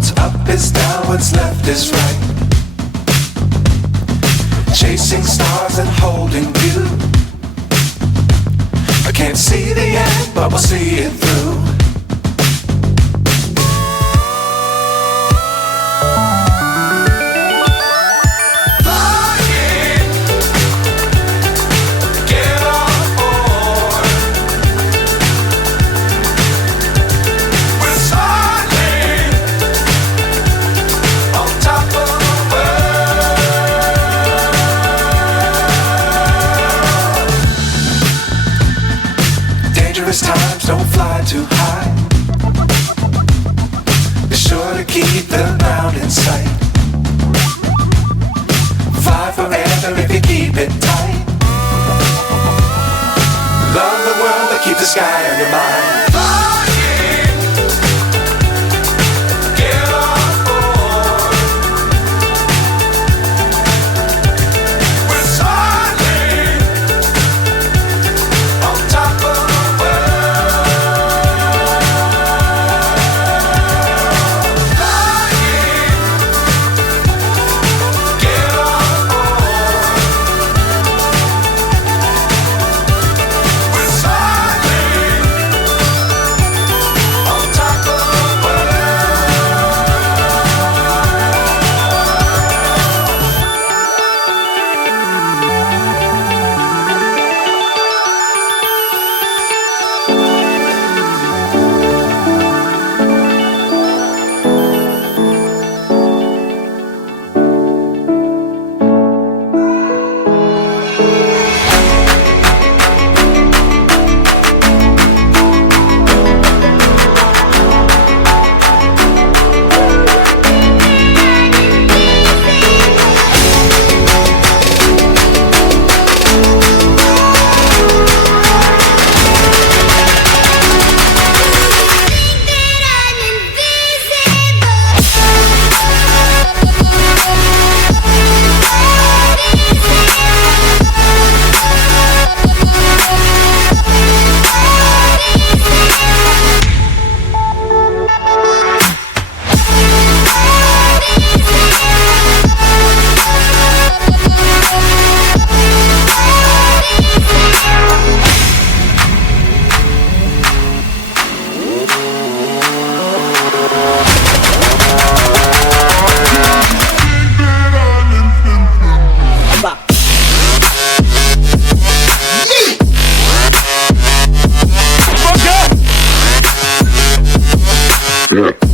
What's up is down, what's left is right. Chasing stars and holding you. I can't see the end, but we'll see it through. Dangerous times, don't fly too high. Be sure to keep the ground in sight. Fly forever if you keep it tight. Love the world, but keep the sky on your mind. Yeah.